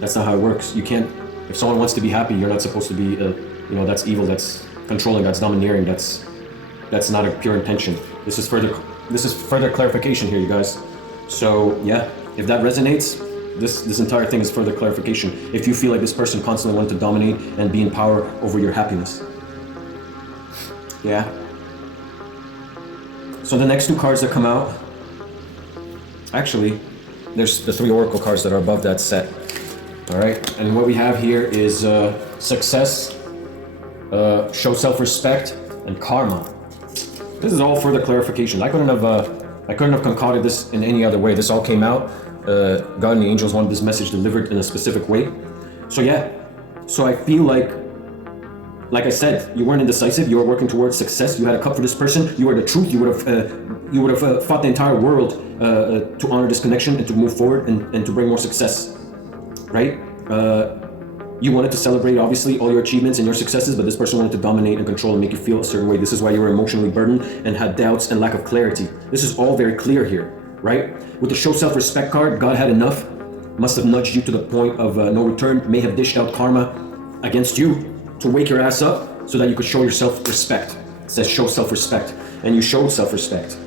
That's not how it works. You can't, if someone wants to be happy, you're not supposed to be, you know, that's evil, that's controlling, that's domineering, that's not a pure intention. This is further clarification here, you guys. So yeah, if that resonates, this entire thing is further clarification. If you feel like this person constantly wanted to dominate and be in power over your happiness. Yeah. So the next two cards that come out, actually, there's the 3 Oracle cards that are above that set. All right, and what we have here is success, show self-respect, and karma. This is all further clarification. I couldn't have concocted this in any other way. This all came out. God and the angels wanted this message delivered in a specific way. So yeah, so I feel like I said, you weren't indecisive. You were working towards success. You had a cup for this person. You were the truth. You would have fought the entire world to honor this connection and to move forward and to bring more success. Right? You wanted to celebrate, obviously, all your achievements and your successes, but this person wanted to dominate and control and make you feel a certain way. This is why you were emotionally burdened and had doubts and lack of clarity. This is all very clear here, right? With the show self-respect card, God had enough, must have nudged you to the point of no return, may have dished out karma against you to wake your ass up so that you could show your self-respect. It says show self-respect, and you showed self-respect.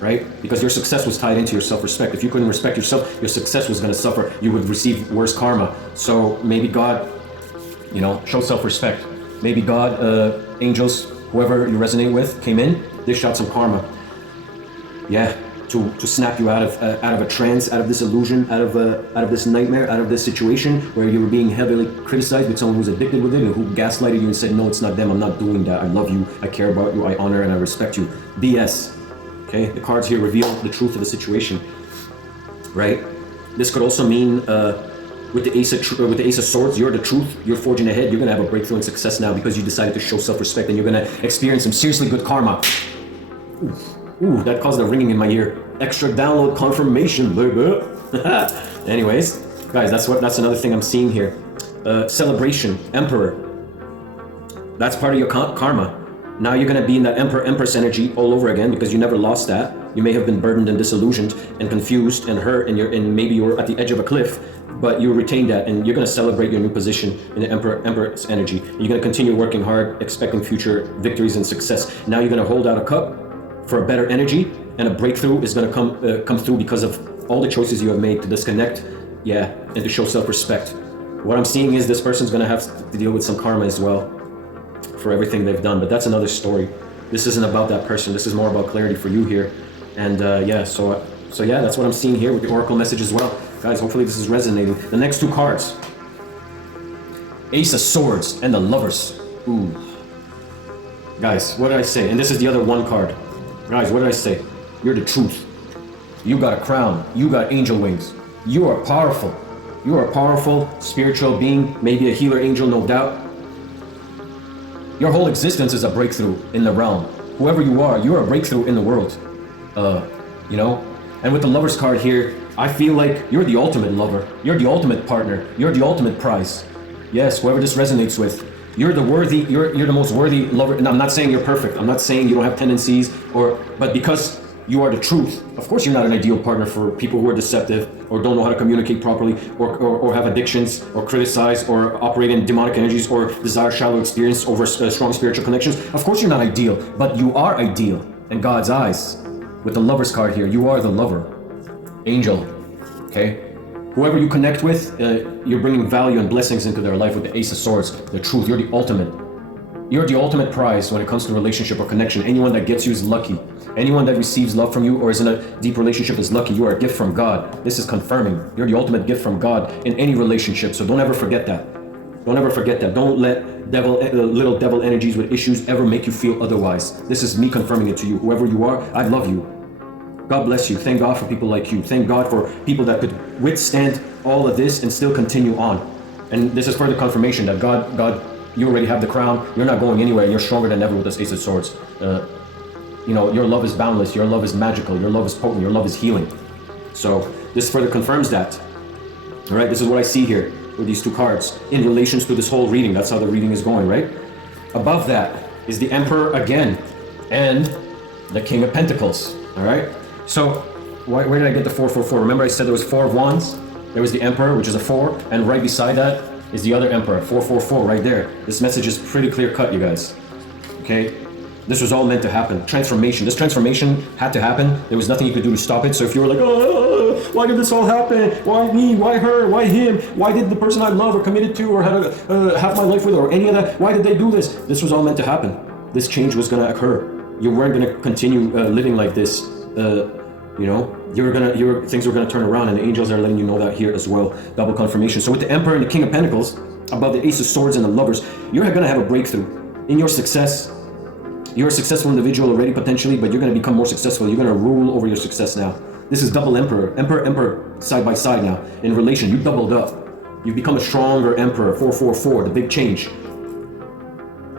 Right? Because your success was tied into your self-respect. If you couldn't respect yourself, your success was going to suffer. You would receive worse karma. So maybe God, you know, show self-respect. Maybe God, angels, whoever you resonate with, came in, dished out some karma. Yeah, to snap you out of a trance, out of this illusion, out of this nightmare, out of this situation where you were being heavily criticized with someone who's addicted with it and who gaslighted you and said, no, it's not them. I'm not doing that. I love you. I care about you. I honor and I respect you. BS. Okay, the cards here reveal the truth of the situation, right? This could also mean with the Ace of Swords, you're the truth. You're forging ahead. You're gonna have a breakthrough and success now because you decided to show self-respect, and you're gonna experience some seriously good karma. Ooh, that caused a ringing in my ear. Extra download confirmation, baby. Anyways, guys, that's another thing I'm seeing here. Celebration, Emperor. That's part of your karma. Now you're going to be in that Empress energy all over again because you never lost that. You may have been burdened and disillusioned and confused and hurt and maybe you were at the edge of a cliff, but you retained that and you're going to celebrate your new position in the Empress energy. You're going to continue working hard, expecting future victories and success. Now you're going to hold out a cup for a better energy, and a breakthrough is going to come through because of all the choices you have made to disconnect, yeah, and to show self-respect. What I'm seeing is this person's going to have to deal with some karma as well for everything they've done, but that's another story. This isn't about that person. This is more about clarity for you here. And yeah, so yeah, that's what I'm seeing here with the Oracle message as well. Guys, hopefully this is resonating. The next two cards, Ace of Swords and the Lovers. Ooh. Guys, what did I say? And this is the other one card. Guys, what did I say? You're the truth. You got a crown. You got angel wings. You are powerful. You are a powerful spiritual being, maybe a healer angel, no doubt. Your whole existence is a breakthrough in the realm. Whoever you are, you're a breakthrough in the world. You know? And with the Lover's card here, I feel like you're the ultimate lover. You're the ultimate partner. You're the ultimate prize. Yes, whoever this resonates with. You're the most worthy lover. And I'm not saying you're perfect. I'm not saying you don't have tendencies but because You are the truth. Of course, you're not an ideal partner for people who are deceptive or don't know how to communicate properly or have addictions or criticize or operate in demonic energies or desire shallow experience over strong spiritual connections. Of course, you're not ideal, but you are ideal in God's eyes. With the Lover's card here, you are the lover. Angel, okay? Whoever you connect with, you're bringing value and blessings into their life with the Ace of Swords, the truth. You're the ultimate. You're the ultimate prize when it comes to relationship or connection. Anyone that gets you is lucky. Anyone that receives love from you or is in a deep relationship is lucky. You are a gift from God. This is confirming. You're the ultimate gift from God in any relationship. So don't ever forget that. Don't ever forget that. Don't let little devil energies with issues ever make you feel otherwise. This is me confirming it to you. Whoever you are, I love you. God bless you. Thank God for people like you. Thank God for people that could withstand all of this and still continue on. And this is further confirmation that God, you already have the crown. You're not going anywhere. You're stronger than ever with this Ace of Swords. Your love is boundless. Your love is magical. Your love is potent. Your love is healing. So this further confirms that. All right, this is what I see here with these two cards in relations to this whole reading. That's how the reading is going, right? Above that is the Emperor again and the King of Pentacles. All right. So where did I get the 444? Remember I said there was 4 of Wands. There was the Emperor, which is a 4, and right beside that is the other Emperor, 444 right there. This message is pretty clear cut, you guys. Okay? This was all meant to happen. Transformation. This transformation had to happen. There was nothing you could do to stop it. So if you were like, oh, why did this all happen? Why me? Why her? Why him? Why did the person I love or committed to or had half my life with or any of that? Why did they do this? This was all meant to happen. This change was going to occur. You weren't going to continue living like this. Things were gonna turn around, and the angels are letting you know that here as well. Double confirmation. So with the Emperor and the King of Pentacles, above the Ace of Swords and the Lovers, you're gonna have a breakthrough in your success. You're a successful individual already potentially, but you're gonna become more successful. You're gonna rule over your success now. This is double Emperor, Emperor side by side now. In relation, you doubled up. You've become a stronger Emperor. 444, the big change.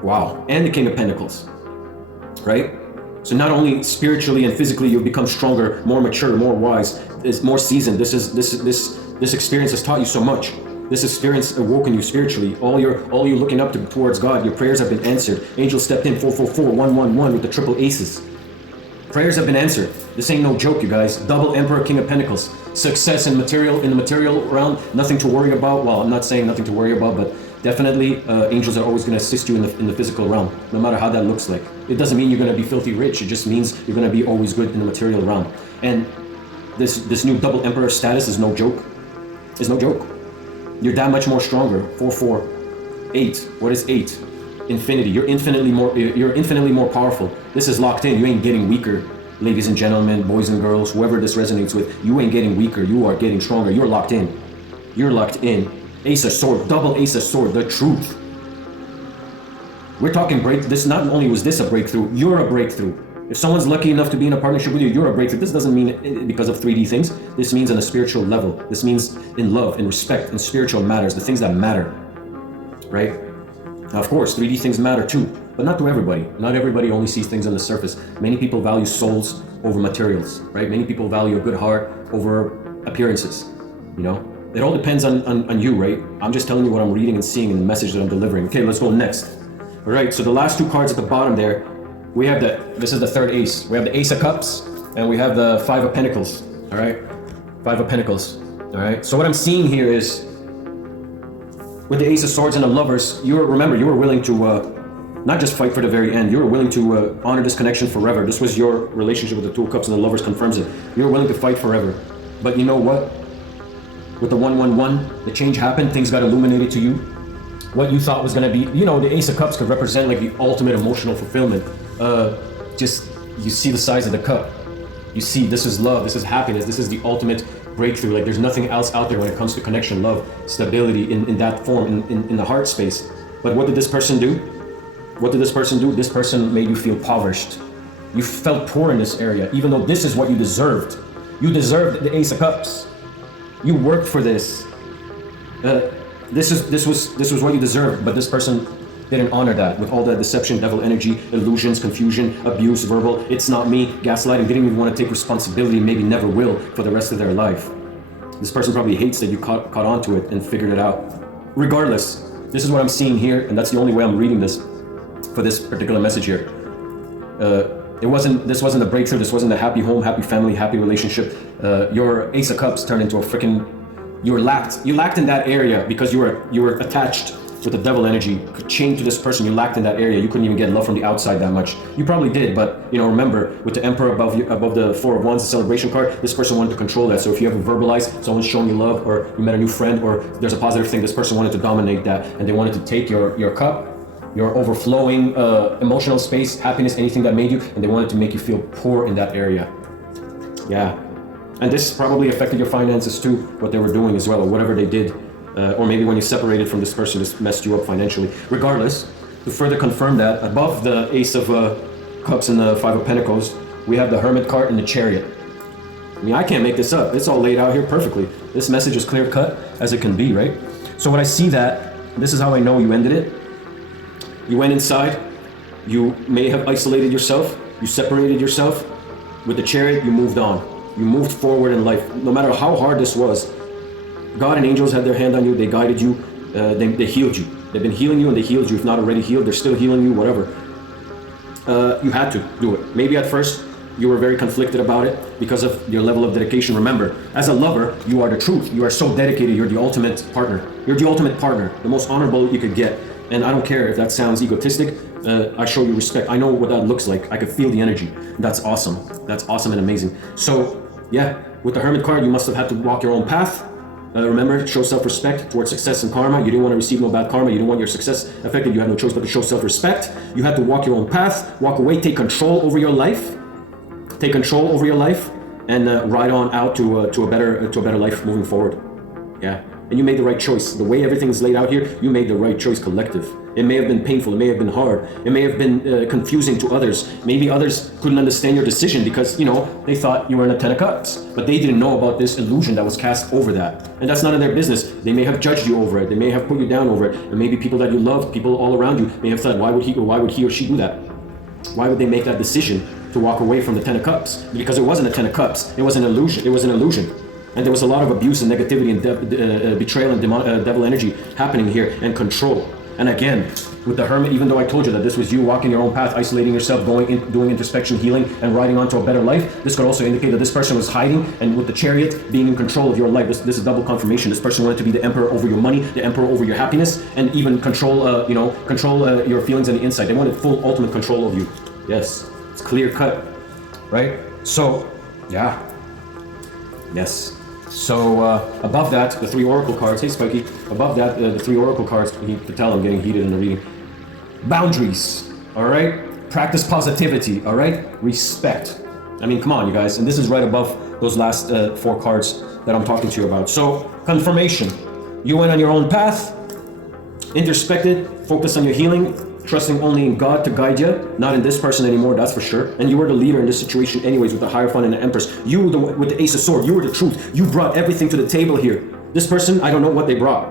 Wow, and the King of Pentacles, right? So not only spiritually and physically, you've become stronger, more mature, more wise, more seasoned. This experience has taught you so much. This experience awoken you spiritually. All you're looking up towards God. Your prayers have been answered. Angels stepped in. 444, 111 with the triple aces. Prayers have been answered. This ain't no joke, you guys. Double Emperor, King of Pentacles. Success in the material realm. Nothing to worry about. Well, I'm not saying nothing to worry about, but definitely, angels are always going to assist you in the physical realm, no matter how that looks like. It doesn't mean you're going to be filthy rich. It just means you're going to be always good in the material realm. And this new double Emperor status is no joke. It's no joke. You're that much more stronger. 8. What is 8? Infinity. You're infinitely more powerful. This is locked in. You ain't getting weaker, ladies and gentlemen, boys and girls, whoever this resonates with. You ain't getting weaker. You are getting stronger. You're locked in. You're locked in. Ace of Sword, double Ace of Sword, the truth. We're talking this. Not only was this a breakthrough, you're a breakthrough. If someone's lucky enough to be in a partnership with you, you're a breakthrough. This doesn't mean because of 3D things. This means on a spiritual level. This means in love, in respect, in spiritual matters, the things that matter, right? Now, of course, 3D things matter too, but not to everybody. Not everybody only sees things on the surface. Many people value souls over materials, right? Many people value a good heart over appearances, you know? It all depends on you, right? I'm just telling you what I'm reading and seeing and the message that I'm delivering. Okay, let's go next. All right, so the last 2 cards at the bottom there, we have this is the 3rd ace. We have the Ace of Cups and we have the 5 of Pentacles, all right? 5 of Pentacles, all right? So what I'm seeing here is, with the Ace of Swords and the Lovers, you were willing to not just fight for the very end, you were willing to honor this connection forever. This was your relationship with the 2 of Cups and the Lovers confirms it. You were willing to fight forever. But you know what? With the 111, the change happened, things got illuminated to you. What you thought was gonna be, the Ace of Cups could represent like the ultimate emotional fulfillment. You see the size of the cup. You see, this is love, this is happiness, this is the ultimate breakthrough. Like there's nothing else out there when it comes to connection, love, stability in that form, in the heart space. But what did this person do? This person made you feel impoverished. You felt poor in this area, even though this is what you deserved. You deserved the Ace of Cups. You worked for this. This was what you deserved, but this person didn't honor that with all that deception, devil energy, illusions, confusion, abuse, verbal, it's not me, gaslighting, didn't even want to take responsibility, maybe never will for the rest of their life. This person probably hates that you caught onto it and figured it out. Regardless, this is what I'm seeing here, and that's the only way I'm reading this for this particular message here. This wasn't a breakthrough. This wasn't a happy home, happy family, happy relationship. Your Ace of Cups turned into a freaking, you lacked in that area because you were attached with the devil energy, chained to this person. You lacked in that area. You couldn't even get love from the outside that much. You probably did, but remember, with the Emperor above the Four of Wands, the celebration card, this person wanted to control that. So if you ever verbalize, someone's showing you love, or you met a new friend, or there's a positive thing, this person wanted to dominate that, and they wanted to take your cup, your overflowing emotional space, happiness, anything that made you, and they wanted to make you feel poor in that area. Yeah. And this probably affected your finances too, what they were doing as well, or whatever they did. Or maybe when you separated from this person, this messed you up financially. Regardless, to further confirm that, above the Ace of Cups and the Five of Pentacles, we have the Hermit card and the Chariot. I mean, I can't make this up. It's all laid out here perfectly. This message is clear cut as it can be, right? So when I see that, this is how I know you ended it. You went inside, you may have isolated yourself, you separated yourself. With the Chariot, you moved on. You moved forward in life. No matter how hard this was, God and angels had their hand on you, they guided you, they healed you. They've been healing you and they healed you. If not already healed, they're still healing you, whatever. You had to do it. Maybe at first you were very conflicted about it because of your level of dedication. Remember, as a lover, you are the truth. You are so dedicated, you're the ultimate partner. You're the ultimate partner, the most honorable you could get. And I don't care if that sounds egotistic, I show you respect. I know what that looks like. I could feel the energy. That's awesome. That's awesome and amazing. So yeah, with the Hermit card, you must have had to walk your own path. Remember, show self-respect towards success and karma. You didn't want to receive no bad karma. You didn't want your success affected. You had no choice but to show self-respect. You had to walk your own path, walk away, take control over your life. Take control over your life and ride on out to a better life moving forward. Yeah, and you made the right choice. The way everything is laid out here, you made the right choice, collective. It may have been painful, it may have been hard, it may have been confusing to others. Maybe others couldn't understand your decision because, they thought you were in a Ten of Cups, but they didn't know about this illusion that was cast over that. And that's none of their business. They may have judged you over it, they may have put you down over it, and maybe people that you love, people all around you, may have thought, why would he or she do that? Why would they make that decision to walk away from the Ten of Cups? Because it wasn't a Ten of Cups, it was an illusion. It was an illusion. And there was a lot of abuse and negativity and betrayal and devil energy happening here, and control. And again, with the Hermit, even though I told you that this was you walking your own path, isolating yourself, doing introspection, healing, and riding onto a better life, this could also indicate that this person was hiding, and with the Chariot, being in control of your life. This is double confirmation. This person wanted to be the emperor over your money, the emperor over your happiness, and even control your feelings on the inside. They wanted full, ultimate control of you. Yes, it's clear cut, right? So, yeah. Yes. So above that, the 3 oracle cards. Hey, Spiky. Above that, the 3 oracle cards. You can tell I'm getting heated in the reading. Boundaries. All right. Practice positivity. All right. Respect. I mean, come on, you guys. And this is right above those last 4 cards that I'm talking to you about. So confirmation. You went on your own path. Introspected. Focused on your healing. Trusting only in God to guide you, not in this person anymore, that's for sure. And you were the leader in this situation anyways with the Hierophant and the Empress. You were with the Ace of Swords, you were the truth. You brought everything to the table here. This person, I don't know what they brought.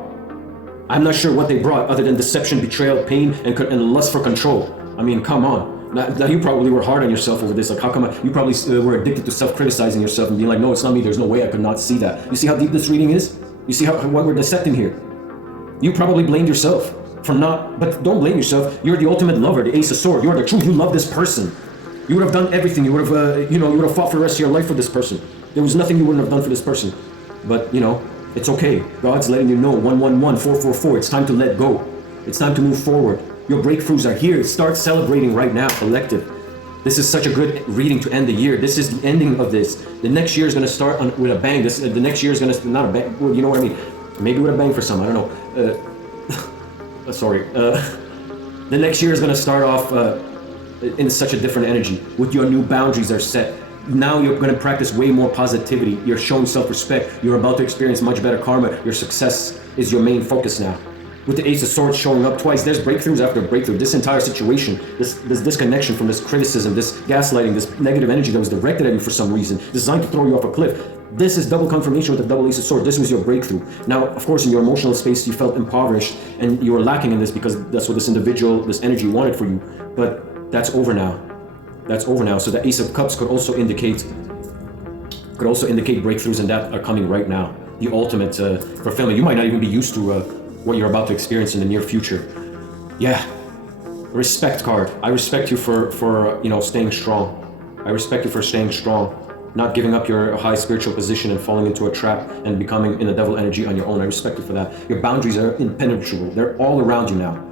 I'm not sure what they brought other than deception, betrayal, pain, and lust for control. I mean, come on. Now you probably were hard on yourself over this. Like, how come you probably were addicted to self-criticizing yourself and being like, no, it's not me, there's no way I could not see that. You see how deep this reading is? You see what we're dissecting here? You probably blamed yourself. But don't blame yourself. You're the ultimate lover, the Ace of Swords. You're the truth. You love this person. You would have done everything. You would have, you would have fought for the rest of your life for this person. There was nothing you wouldn't have done for this person. But it's okay. God's letting you know. 111, 444. It's time to let go. It's time to move forward. Your breakthroughs are here. Start celebrating right now, collective. This is such a good reading to end the year. This is the ending of this. The next year is going to start with a bang. The next year is going to not a bang. Well, you know what I mean? Maybe with a bang for some. I don't know. The next year is going to start off in such a different energy. With your new boundaries are set. Now you're going to practice way more positivity. You're showing self-respect. You're about to experience much better karma. Your success is your main focus now. With the Ace of Swords showing up twice, there's breakthroughs after breakthrough. This entire situation, this disconnection from this criticism, this gaslighting, this negative energy that was directed at you for some reason, designed to throw you off a cliff. This is double confirmation with the double Ace of Swords. This was your breakthrough. Now, of course, in your emotional space, you felt impoverished and you were lacking in this because that's what this individual, this energy wanted for you. But that's over now. That's over now. So the Ace of Cups could also indicate breakthroughs, and that are coming right now. The ultimate fulfillment. You might not even be used to what you're about to experience in the near future. Yeah. Respect card. I respect you for you know, staying strong. I respect you for staying strong, not giving up your high spiritual position and falling into a trap and becoming in a devil energy on your own. I respect you for that. Your boundaries are impenetrable. They're all around you now.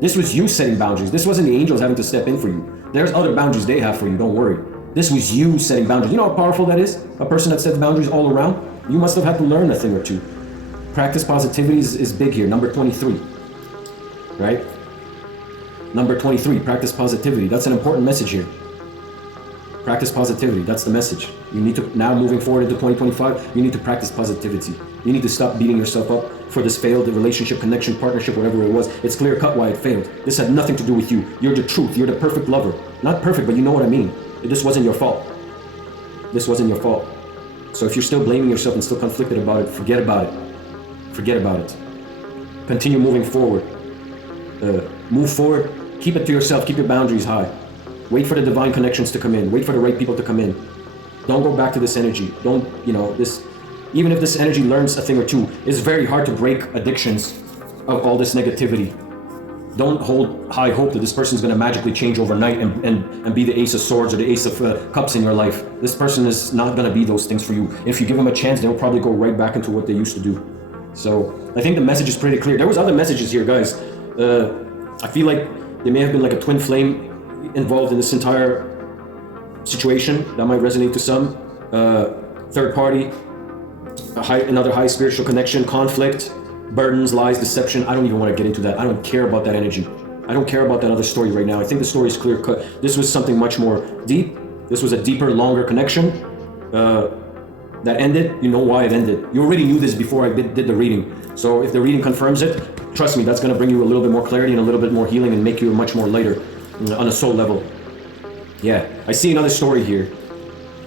This was you setting boundaries. This wasn't the angels having to step in for you. There's other boundaries they have for you, don't worry. This was you setting boundaries. You know how powerful that is? A person that sets boundaries all around? You must have had to learn a thing or two. Practice positivity is big here, number 23, right? Number 23, practice positivity. That's an important message here. Practice positivity, that's the message. You need to, now moving forward into 2025, you need to practice positivity. You need to stop beating yourself up for this failed relationship, connection, partnership, whatever it was. It's clear cut why it failed. This had nothing to do with you. You're the truth, you're the perfect lover. Not perfect, but you know what I mean. This wasn't your fault. This wasn't your fault. So if you're still blaming yourself and still conflicted about it, forget about it. Forget about it. Continue moving forward. Move forward, keep it to yourself, keep your boundaries high. Wait for the divine connections to come in. Wait for the right people to come in. Don't go back to this energy. Don't, you know, this, even if this energy learns a thing or two, it's very hard to break addictions of all this negativity. Don't hold high hope that this person's going to magically change overnight and be the ace of swords or the ace of cups in your life. This person is not going to be those things for you. If you give them a chance, they'll probably go right back into what they used to do. So I think the message is pretty clear. There was other messages here, guys. I feel like there may have been like a twin flame involved in this entire situation that might resonate to some. Third party, another high spiritual connection, conflict, burdens, lies, deception. I don't even want to get into that. I don't care about that energy. I don't care about that other story right now. I think the story is clear cut. This was something much more deep. This was a deeper, longer connection that ended. You know why it ended. You already knew this before I did the reading. So if the reading confirms it, trust me, that's going to bring you a little bit more clarity and a little bit more healing and make you much more lighter on a soul level. Yeah, I see another story here.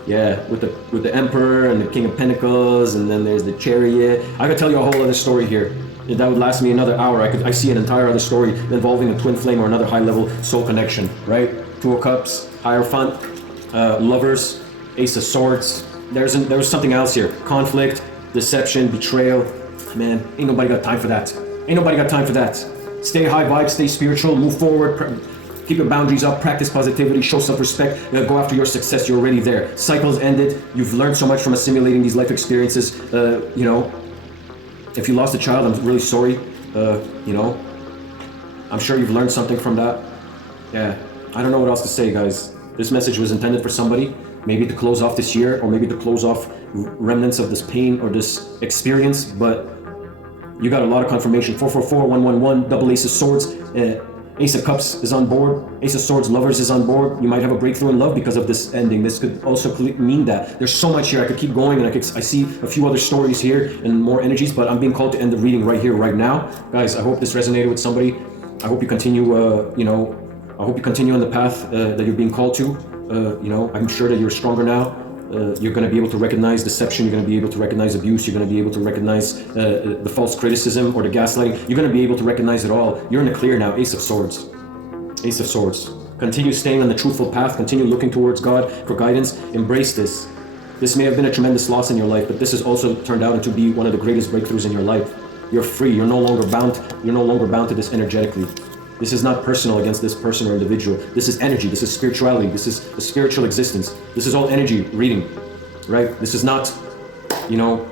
Yeah, with the Emperor and the King of Pentacles, and then there's the Chariot. I could tell you a whole other story here. That would last me another hour. I see an entire other story involving a twin flame or another high level soul connection, right? Two of Cups, Hierophant, Lovers, Ace of Swords. There's something else here. Conflict, deception, betrayal. Man, ain't nobody got time for that. Ain't nobody got time for that. Stay high vibe, stay spiritual, move forward. Keep your boundaries up, practice positivity, show self-respect, go after your success. You're already there. Cycles ended. You've learned so much from assimilating these life experiences. You know, if you lost a child, I'm really sorry. You know, I'm sure you've learned something from that. Yeah, I don't know what else to say, guys. This message was intended for somebody, maybe to close off this year, or maybe to close off remnants of this pain or this experience, but you got a lot of confirmation. 444, 111, double Ace of Swords. Ace of Cups is on board. Ace of Swords, Lovers is on board. You might have a breakthrough in love because of this ending. This could also mean that. There's so much here. I could keep going, and I see a few other stories here and more energies, but I'm being called to end the reading right here, right now. Guys, I hope this resonated with somebody. I hope you continue, you know, I hope you continue on the path that you're being called to. You know, I'm sure that you're stronger now. You're going to be able to recognize deception. You're going to be able to recognize abuse. You're going to be able to recognize the false criticism or the gaslighting. You're going to be able to recognize it all. You're in the clear now. Ace of Swords. Ace of Swords. Continue staying on the truthful path. Continue looking towards God for guidance. Embrace this. This may have been a tremendous loss in your life, but this has also turned out to be one of the greatest breakthroughs in your life. You're free. You're no longer bound. You're no longer bound to this energetically. This is not personal against this person or individual. This is energy. This is spirituality. This is a spiritual existence. This is all energy reading, right? This is not, you know,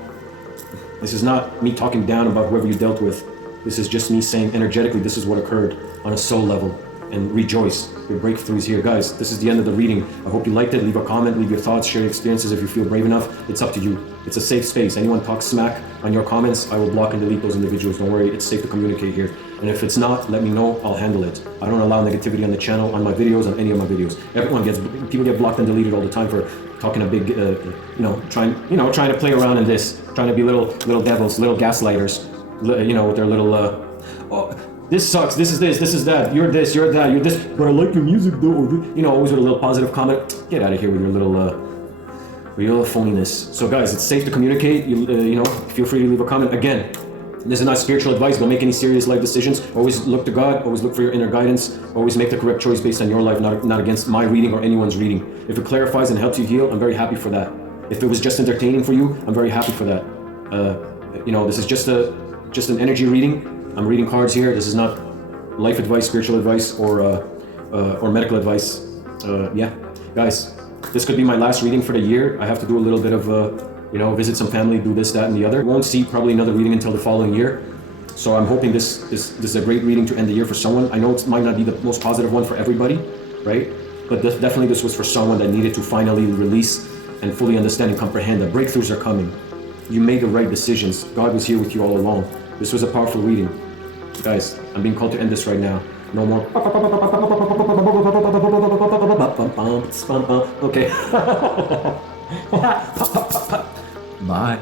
this is not me talking down about whoever you dealt with. This is just me saying energetically, this is what occurred on a soul level. And rejoice. Your breakthrough is here. Guys, this is the end of the reading. I hope you liked it. Leave a comment, leave your thoughts, share your experiences if you feel brave enough. It's up to you. It's a safe space. Anyone talks smack on your comments, I will block and delete those individuals. Don't worry, it's safe to communicate here. And if it's not, let me know, I'll handle it. I don't allow negativity on the channel, on my videos, on any of my videos. People get blocked and deleted all the time for talking a big, trying to play around in this, trying to be little devils, little gaslighters, you know, with their little, this sucks, this is that, you're this, you're that, you're this, but I like your music though, you know, always with a little positive comment. Get out of here with your little phoniness. So guys, it's safe to communicate. You know, feel free to leave a comment. Again, this is not spiritual advice. Don't make any serious life decisions. Always look to God, always look for your inner guidance, always make the correct choice based on your life, not against my reading or anyone's reading. If it clarifies and helps you heal, I'm very happy for that. If it was just entertaining for you, I'm very happy for that. You know, this is just an energy reading. I'm reading cards here. This is not life advice, spiritual advice, or medical advice. Yeah, guys, this could be my last reading for the year. I have to do a little bit of, visit some family, do this, that, and the other. Won't see probably another reading until the following year. So I'm hoping this is a great reading to end the year for someone. I know it might not be the most positive one for everybody, right? But definitely this was for someone that needed to finally release and fully understand and comprehend that breakthroughs are coming. You made the right decisions. God was here with you all along. This was a powerful reading. Guys, I'm being called to end this right now. No more. Okay. Bye.